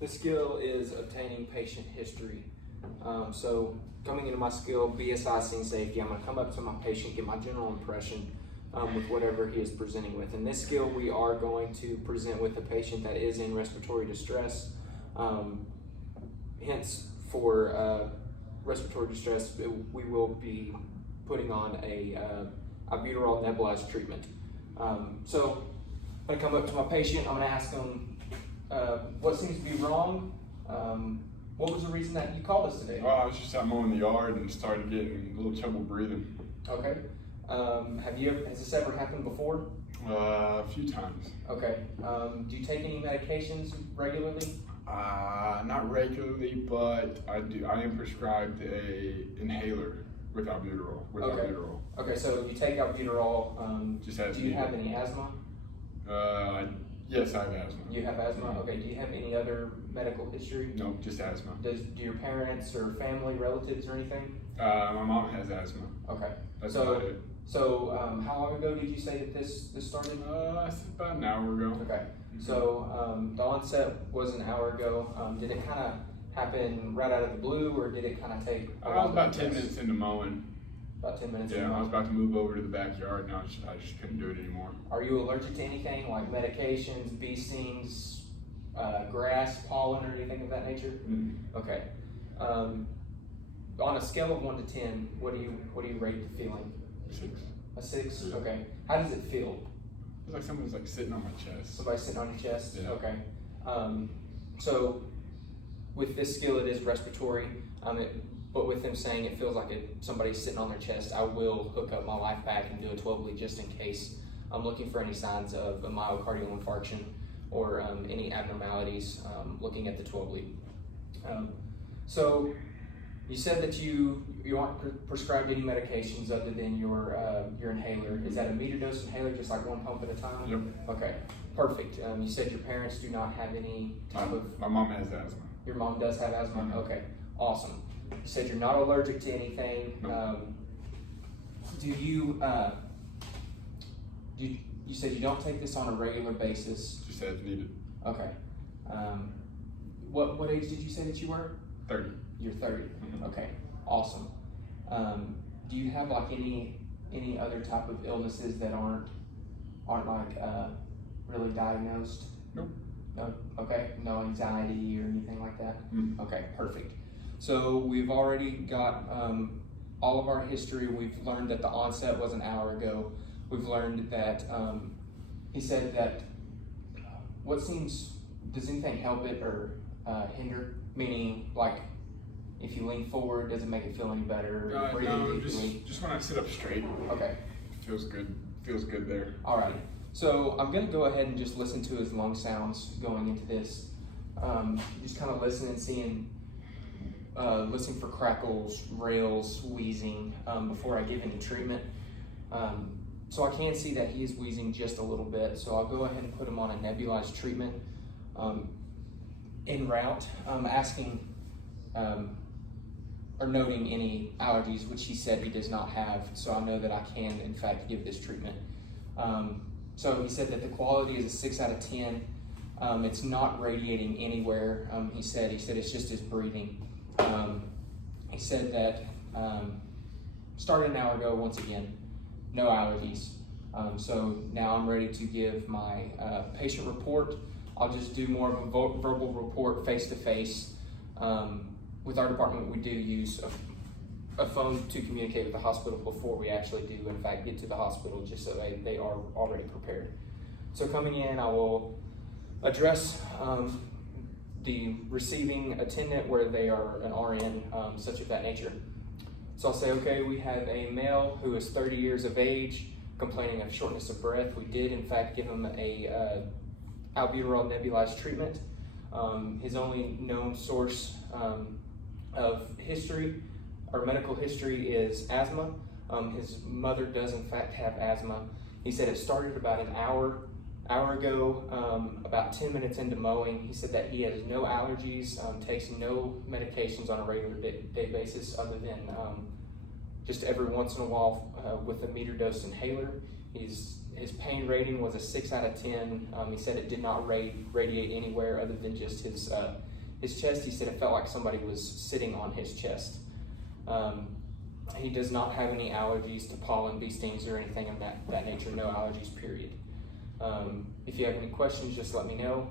The skill is obtaining patient history. So coming into my skill, BSI scene safety, I'm gonna come up to my patient, get my general impression with whatever he is presenting with. In this skill, we are going to present with a patient that is in respiratory distress. Hence, for respiratory distress, we will be putting on a albuterol nebulized treatment. So I'm gonna come up to my patient, I'm gonna ask him what seems to be wrong. What was the reason that you called us today? Well, I was just out mowing the yard and started getting a little trouble breathing. Okay. Has this ever happened before? A few times. Okay. Do you take any medications regularly? Not regularly, but I do. I am prescribed a inhaler with albuterol. Albuterol. Okay, so you take albuterol. Just as do you have any asthma? Yes, I have asthma. You have asthma? Okay. Do you have any other medical history? No, just asthma. Do your parents or family, relatives or anything? My mom has asthma. Okay. That's about it. So how long ago did you say that this started? About an hour ago. Okay. So the onset was an hour ago. Did it kind of happen right out of the blue, or did it kind of take? I was about 10 minutes into mowing. About 10 minutes. Yeah, I was about to move over to the backyard, and I just couldn't do it anymore. Are you allergic to anything like medications, bee stings, grass, pollen, or anything of that nature? Mm-hmm. Okay. On a scale of 1 to 10, what do you rate the feeling? 6. A 6. Yeah. Okay. How does it feel? It's like someone's like sitting on my chest. Somebody sitting on your chest? Yeah. Okay. So with this skill, it is respiratory. But with them saying it feels like somebody's sitting on their chest, I will hook up my life pack and do a 12 lead just in case I'm looking for any signs of a myocardial infarction or any abnormalities looking at the 12 lead. So you said that you aren't prescribed any medications other than your inhaler. Is that a meter dose inhaler, just like one pump at a time? Yep. Okay, perfect. You said your parents do not have any type of... My mom has asthma. Your mom does have asthma? Mm-hmm. Okay, awesome. You said you're not allergic to anything. Nope. You said you don't take this on a regular basis. Just as needed. Okay. What age did you say that you were? 30. You're 30. Mm-hmm. Okay, awesome. Do you have like any other type of illnesses that aren't like really diagnosed? Nope. No. Okay. No anxiety or anything like that. Mm-hmm. Okay. Perfect. So we've already got all of our history. We've learned that the onset was an hour ago. We've learned that he said that does anything help it or hinder? Meaning, like, if you lean forward, does it make it feel any better? No, just when I sit up straight. Okay. Feels good. Feels good there. All right. So I'm going to go ahead and just listen to his lung sounds going into this. Just kind of listen and seeing. Listening for crackles, rails, wheezing before I give any treatment. So I can see that he is wheezing just a little bit, so I'll go ahead and put him on a nebulized treatment. En route, asking or noting any allergies, which he said he does not have, so I know that I can in fact give this treatment. So he said that the quality is a 6 out of 10. It's not radiating anywhere. He said it's just his breathing. He said that started an hour ago, once again, no allergies. So now I'm ready to give my patient report. I'll just do more of a verbal report face-to-face. With our department, we do use a phone to communicate with the hospital before we actually do, in fact, get to the hospital, just so they are already prepared. So coming in, I will address the receiving attendant, where they are an RN, such of that nature. So I'll say, okay, we have a male who is 30 years of age, complaining of shortness of breath. We did, in fact, give him a albuterol nebulized treatment. His only known source of history or medical history is asthma. His mother does, in fact, have asthma. He said it started about an hour ago, about 10 minutes into mowing. He said that he has no allergies, takes no medications on a regular day basis, other than just every once in a while with a meter dose inhaler. His pain rating was a 6 out of 10. He said it did not radiate anywhere other than just his chest. He said it felt like somebody was sitting on his chest. He does not have any allergies to pollen, bee stings, or anything of that nature. No allergies, period. If you have any questions, just let me know.